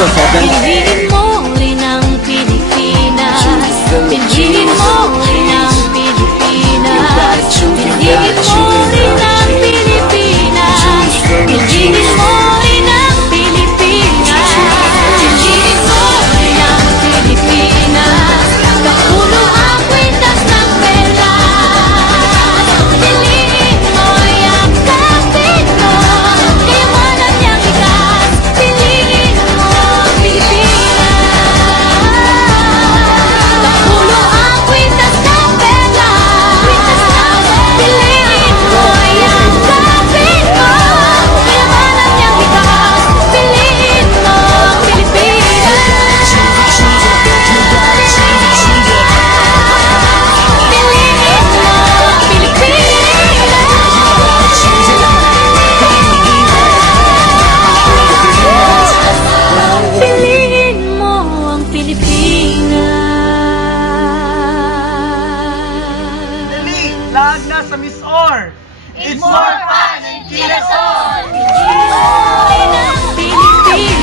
So heaven. Piliin mo rin ang Pilipinas. Piliin mo rin ang Pilipinas. Piliin mo rin ang Pilipinas. Piliin mo rin ang Pilipinas. Piliin mo rin ang Pilipinas. Kapulo ang kwintas ng pera. Piliin mo yung kapit mo. Kayamanan niyang ikas. Piliin mo ang Pilipinas. Kapulo ang kwintas ng pera. Piliin mo yung kapit mo. Kayamanan niyang ikas. Piliin mo ang Pilipinas. Piliin mo ang Pilipinas. Piliin mo ang Pilipinas. Dali, lahat na sa Miss Or. It's more fun and Kirasol! Piliin mo rin ang Pilipinas.